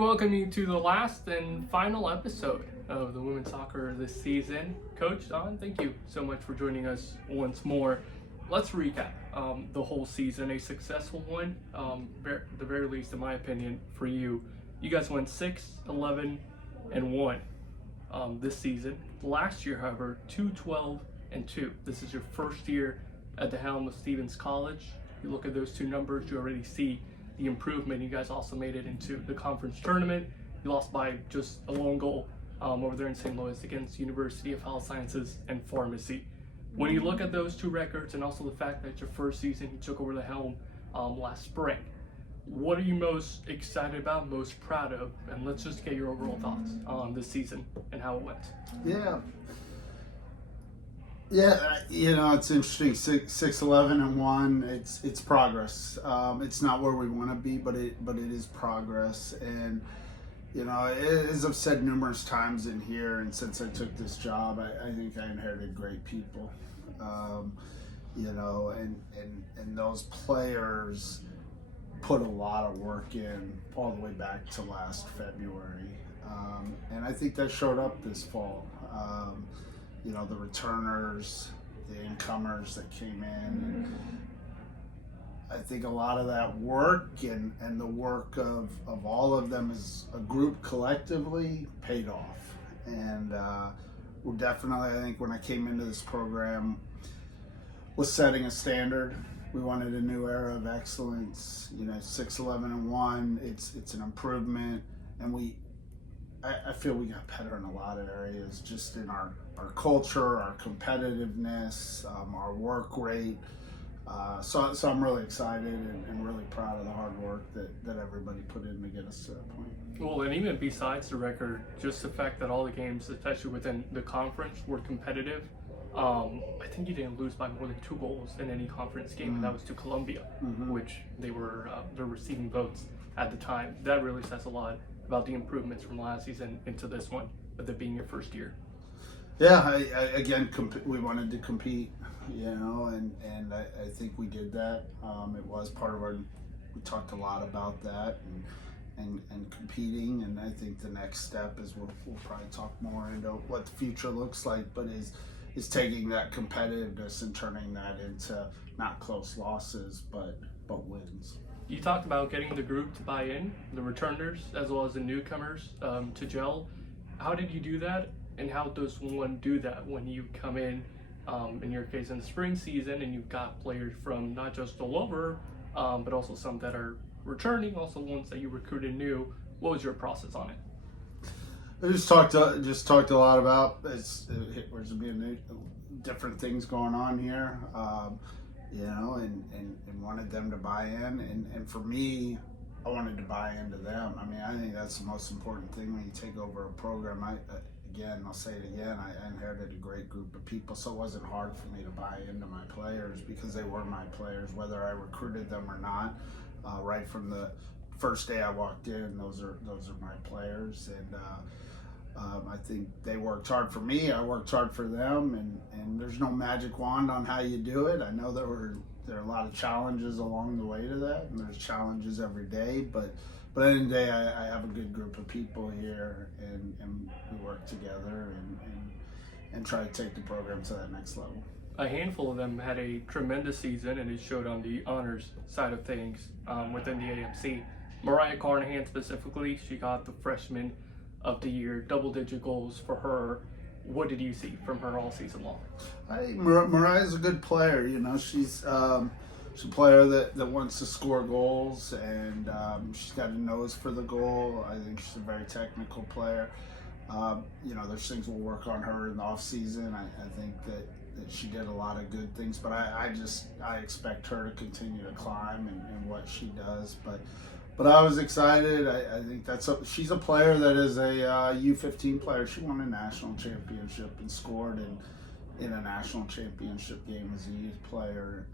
welcome you to the last and final episode of the women's soccer this season. Coach Don, thank you so much for joining us once more. Let's recap the whole season, a successful one, the very least in my opinion for you. You guys went 6-11-1 this season. Last year, however, 2-12-2. This is your first year at the helm of Stevens College. You look at those two numbers, you already see the improvement. You guys also made it into the conference tournament. You lost by just a lone goal over there in St. Louis against University of Health Sciences and Pharmacy. When you look at those two records and also the fact that your first season you took over the helm last spring, what are you most excited about, most proud of? And let's just get your overall thoughts on this season and how it went. Yeah, it's interesting. 6-11-1. It's progress. It's not where we want to be, but it is progress. And as I've said numerous times in here, and since I took this job, I think I inherited great people. And those players put a lot of work in all the way back to last February, and I think that showed up this fall. The returners, the incomers that came in. I think a lot of that work and the work of all of them as a group collectively paid off. And we're definitely, I think when I came into this program, was setting a standard. We wanted a new era of excellence. 6-11-1, it's an improvement, and I feel we got better in a lot of areas, just in our culture, our competitiveness, our work rate. So I'm really excited and really proud of the hard work that everybody put in to get us to that point. Well, and even besides the record, just the fact that all the games, especially within the conference, were competitive. I think you didn't lose by more than 2 goals in any conference game, and that was to Columbia, which they're receiving votes at the time. That really says a lot about the improvements from last season into this one, with it being your first year. Yeah, we wanted to compete, and I think we did that. It was part of we talked a lot about that and competing, and I think the next step is we'll probably talk more into what the future looks like, but is taking that competitiveness and turning that into not close losses, but wins. You talked about getting the group to buy in, the returners as well as the newcomers to gel. How did you do that, and how does one do that when you come in your case in the spring season, and you've got players from not just all over, but also some that are returning, also ones that you recruited new? What was your process on it? I just talked a lot about there's being different things going on here. And wanted them to buy in. And for me, I wanted to buy into them. I mean, I think that's the most important thing when you take over a program. I'll say it again, I inherited a great group of people, so it wasn't hard for me to buy into my players because they were my players, whether I recruited them or not. Right from the first day I walked in, those are my players. And I think they worked hard for me. I worked hard for them, and there's no magic wand on how you do it. I know there are a lot of challenges along the way to that, and there's challenges every day. But at the end of the day, I have a good group of people here, and we work together and try to take the program to that next level. A handful of them had a tremendous season, and it showed on the honors side of things within the AMC. Mariah Carnahan specifically, she got the freshman of the year, double-digit goals for her. What did you see from her all season long? I think Mariah's a good player. She's a player that wants to score goals, and she's got a nose for the goal. I think she's a very technical player. There's things we'll work on her in the off season. I think that she did a lot of good things, but I expect her to continue to climb in what she does. But I was excited. I think she's a player that is a U15 player. She won a national championship and scored in a national championship game as a youth player.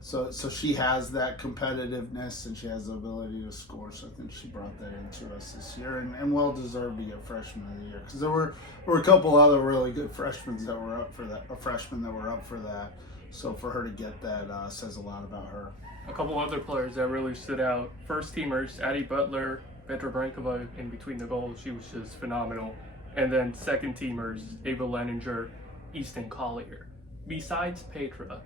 So she has that competitiveness, and she has the ability to score. So I think she brought that into us this year, and well deserved to get freshman of the year, because there were a couple other really good freshmen that were up for that. So for her to get that says a lot about her. A couple other players that really stood out. First teamers, Addie Butler, Petra Brankova in between the goals, she was just phenomenal. And then second teamers, Ava Leninger, Easton Collier. Besides Petra,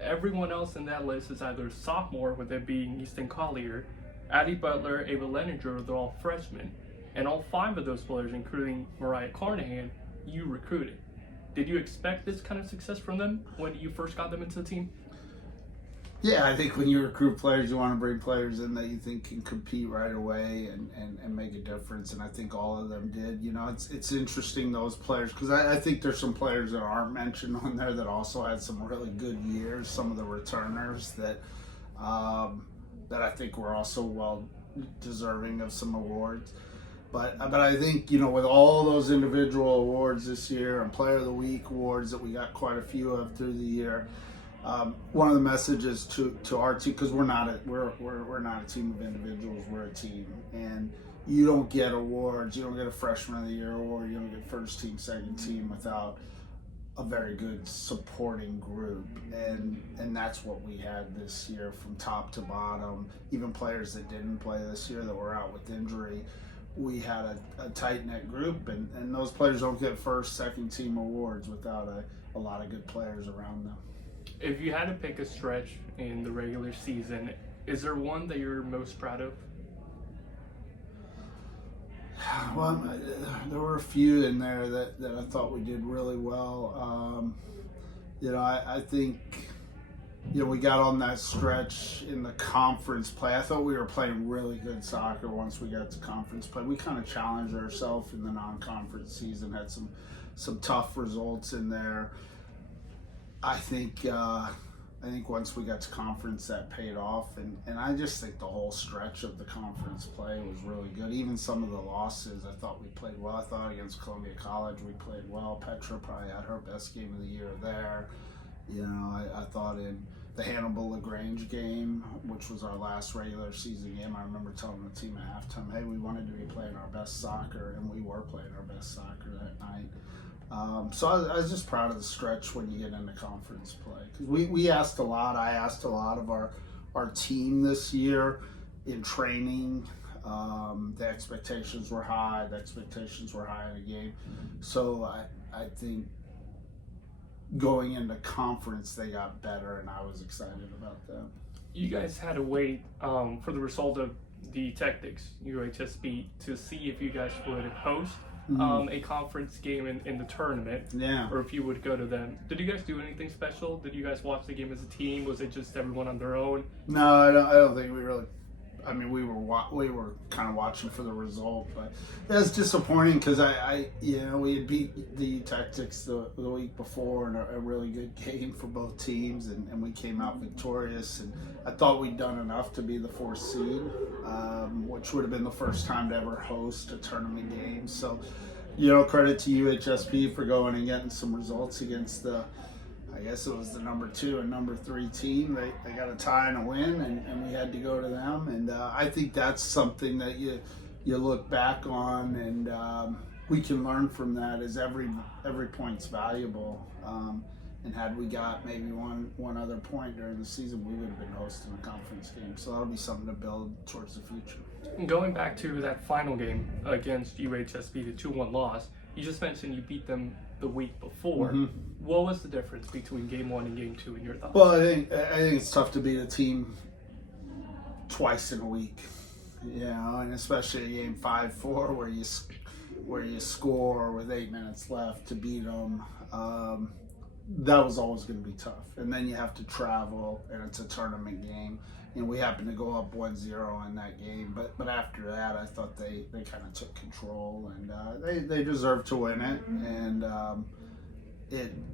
everyone else in that list is either sophomore, with it being Easton Collier, Addie Butler, Ava Leninger, they're all freshmen. And all 5 of those players, including Mariah Carnahan, you recruited. Did you expect this kind of success from them when you first got them into the team? Yeah, I think when you recruit players, you want to bring players in that you think can compete right away and make a difference. And I think all of them did. You know, it's interesting, those players, because I think there's some players that aren't mentioned on there that also had some really good years. Some of the returners that I think were also well deserving of some awards. But I think, you know, with all those individual awards this year and Player of the Week awards that we got quite a few of through the year, one of the messages to our team, because we're not a team of individuals, we're a team, and you don't get awards, you don't get a Freshman of the Year award, you don't get first team, second team without a very good supporting group, and that's what we had this year from top to bottom. Even players that didn't play this year that were out with injury, we had a tight-knit group, and those players don't get first, second team awards without a lot of good players around them. If you had to pick a stretch in the regular season, is there one that you're most proud of? Well, there were a few in there that I thought we did really well. You know, I think, you know, we got on that stretch in the conference play. I thought we were playing really good soccer once we got to conference play. We kind of challenged ourselves in the non-conference season, had some tough results in there. I think once we got to conference, that paid off, and I just think the whole stretch of the conference play was really good. Even some of the losses, I thought we played well. I thought against Columbia College we played well. Petra probably had her best game of the year there. You know, I thought in the Hannibal LaGrange game, which was our last regular season game, I remember telling the team at halftime, hey, we wanted to be playing our best soccer, and we were playing our best soccer that night. So I was just proud of the stretch when you get into conference play. Because we asked a lot. I asked a lot of our team this year in training. The expectations were high. The expectations were high in the game. So I think going into conference, they got better, and I was excited about that. You guys had to wait for the result of the Tactics UHSB to see if you guys would host a conference game in the tournament, or if you would go to them. Did you guys do anything special? Did you guys watch the game as a team? Was it just everyone on their own? No, I don't think we really. I mean, we were kind of watching for the result, but it was disappointing because we had beat the Tactics the week before in a really good game for both teams, and we came out victorious. And I thought we'd done enough to be the 4th seed, which would have been the first time to ever host a tournament game. So, you know, credit to UHSP for going and getting some results against I guess it was the number 2 and number 3 team. They got a tie and a win, and we had to go to them. And I think that's something that you look back on, and we can learn from that. Is every point's valuable. And had we got maybe one other point during the season, we would have been hosting a conference game. So that'll be something to build towards the future. Going back to that final game against UHSB, the 2-1 loss, you just mentioned you beat them the week before. What was the difference between game 1 and game 2 in your thoughts? Well, I think it's tough to beat a team twice in a week, you know, and especially a game 5-4 where you score with 8 minutes left to beat them. That was always going to be tough. And then you have to travel, and it's a tournament game. You know, we happened to go up 1-0 in that game, but after that, I thought they kind of took control, and they deserved to win it. And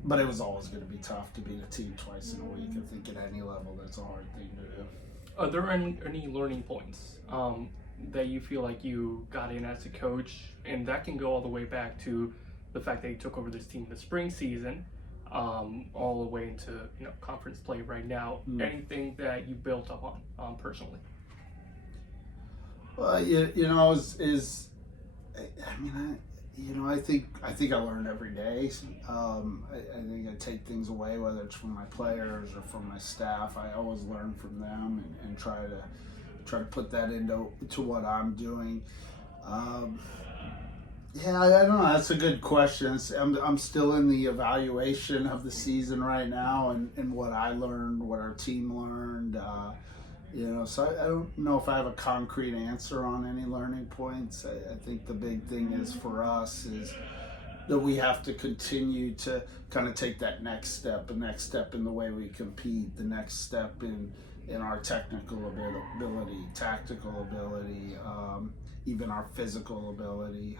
but it was always going to be tough to beat a team twice in a week. I think at any level, that's a hard thing to do. Are there any learning points that you feel like you got in as a coach, and that can go all the way back to the fact that you took over this team in the spring season, all the way into conference play right now? Anything that you built up on personally? Well, I think I learn every day. I think I take things away, whether it's from my players or from my staff. I always learn from them and try try to put that into what I'm doing. Yeah, I don't know. That's a good question. I'm still in the evaluation of the season right now, and what I learned, what our team learned. So I don't know if I have a concrete answer on any learning points. I think the big thing is for us is that we have to continue to kind of take that next step, the next step in the way we compete, the next step in our technical ability, tactical ability, even our physical ability.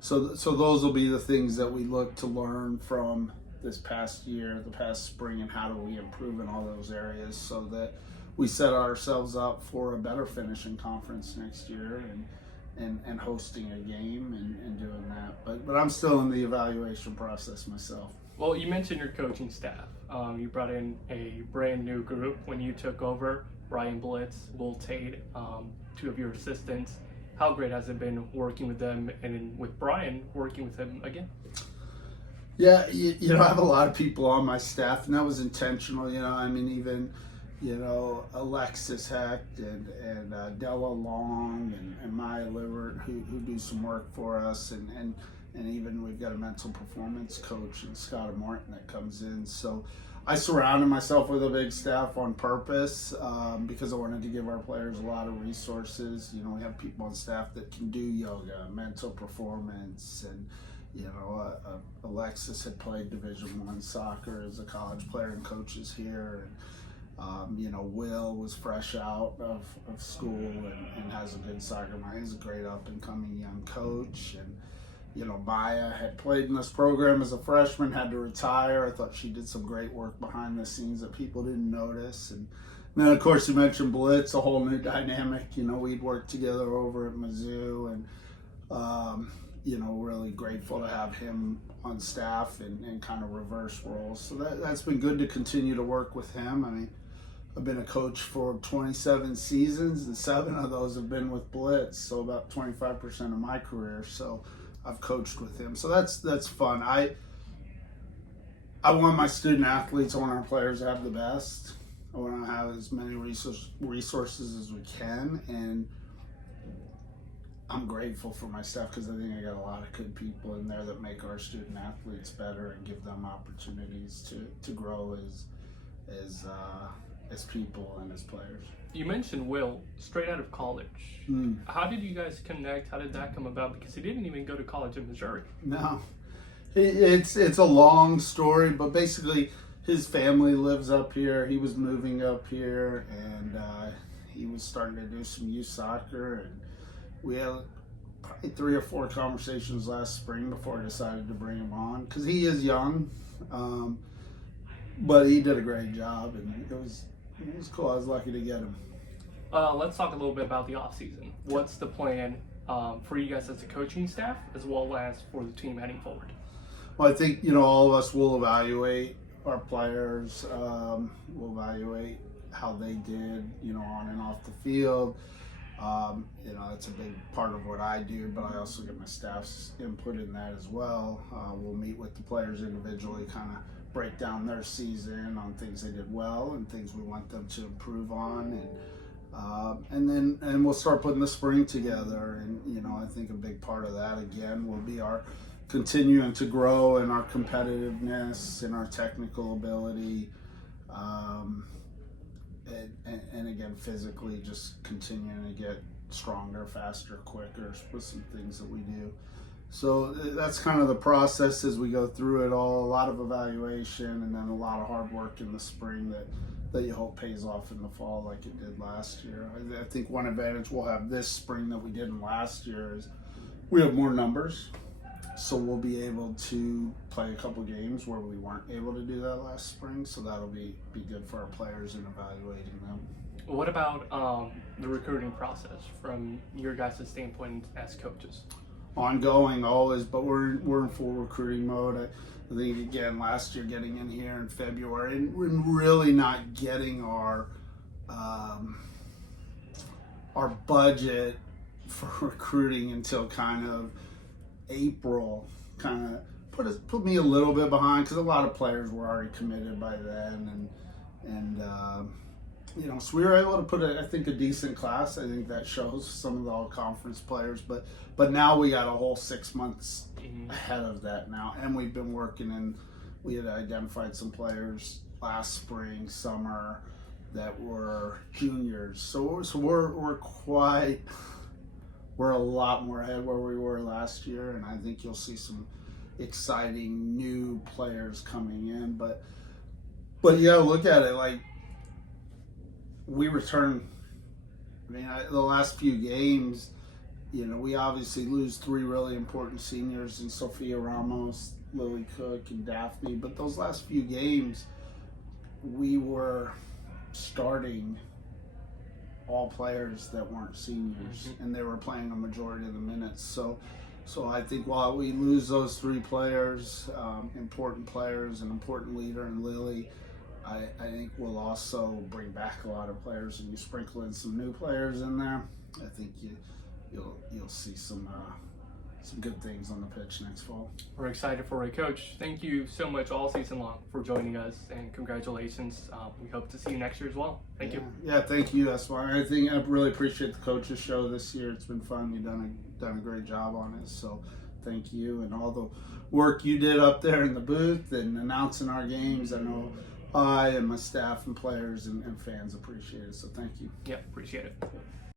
So those will be the things that we look to learn from this past year, the past spring, and how do we improve in all those areas so that we set ourselves up for a better finish in conference next year and hosting a game and doing that. But I'm still in the evaluation process myself. Well, you mentioned your coaching staff. You brought in a brand new group when you took over. Brian Blitz, Will Tate, two of your assistants. How great has it been working with them and with Brian working with him again? Yeah, I have a lot of people on my staff, and that was intentional. I mean, even Alexis Hecht and Della Long and Maya Livert who do some work for us, and even we've got a mental performance coach and Scott Martin that comes in. So I surrounded myself with a big staff on purpose because I wanted to give our players a lot of resources. We have people on staff that can do yoga, mental performance, and Alexis had played Division I soccer as a college player and coaches here. Will was fresh out of school and has a good soccer mind. He's a great up and coming young coach. And Maya had played in this program as a freshman, had to retire. I thought she did some great work behind the scenes that people didn't notice. And then, of course, you mentioned Blitz, a whole new dynamic. We'd worked together over at Mizzou, and really grateful to have him on staff and kind of reverse roles. So that's been good to continue to work with him. I mean, I've been a coach for 27 seasons, and 7 of those have been with Blitz, so about 25% of my career. So I've coached with him. So that's fun. I want my student athletes, I want our players to have the best. I want to have as many resources as we can, and I'm grateful for my staff because I think I got a lot of good people in there that make our student athletes better and give them opportunities to grow as people and as players. You mentioned Will, straight out of college. How did you guys connect? How did that come about? Because he didn't even go to college in Missouri. No, it's a long story, but basically his family lives up here. He was moving up here, and he was starting to do some youth soccer, and we had probably 3 or 4 conversations last spring before I decided to bring him on because he is young, but he did a great job, and it was cool. I was lucky to get him. Let's talk a little bit about the offseason. What's the plan for you guys as a coaching staff as well as for the team heading forward? Well, I think, all of us will evaluate our players. We'll evaluate how they did, on and off the field. That's a big part of what I do, but I also get my staff's input in that as well. We'll meet with the players individually, kind of break down their season on things they did well and things we want them to improve on, and we'll start putting the spring together. And I think a big part of that again will be our continuing to grow in our competitiveness and our technical ability, and again physically just continuing to get stronger, faster, quicker with some things that we do. So that's kind of the process as we go through it all. A lot of evaluation and then a lot of hard work in the spring that you hope pays off in the fall like it did last year. I think one advantage we'll have this spring that we didn't last year is we have more numbers. So we'll be able to play a couple games where we weren't able to do that last spring. So that'll be good for our players in evaluating them. What about the recruiting process from your guys' standpoint as coaches? Ongoing always, but we're in full recruiting mode. I think again last year getting in here in February and we're really not getting our budget for recruiting until kind of April. Kind of put me a little bit behind because a lot of players were already committed by then, and So we were able to put I think a decent class. I think that shows some of the all conference players, but now we got a whole 6 months ahead of that now, and we've been working, and we had identified some players last spring, summer that were juniors. So we're a lot more ahead where we were last year, and I think you'll see some exciting new players coming in. But you gotta look at it like we return. The last few games, we obviously lose 3 really important seniors in Sophia Ramos, Lily Cook, and Daphne. But those last few games, we were starting all players that weren't seniors, and they were playing a majority of the minutes. So I think while we lose those 3 players, important players, an important leader in Lily, I think we'll also bring back a lot of players, and you sprinkle in some new players in there. I think you'll see some good things on the pitch next fall. We're excited for it. Coach, thank you so much all season long for joining us, and congratulations. We hope to see you next year as well. Thank you. Yeah, thank you, Eswan. I think I really appreciate the coaches show this year. It's been fun. You've done a great job on it. So thank you, and all the work you did up there in the booth and announcing our games. I know I and my staff and players and fans appreciate it. So thank you. Yeah, appreciate it.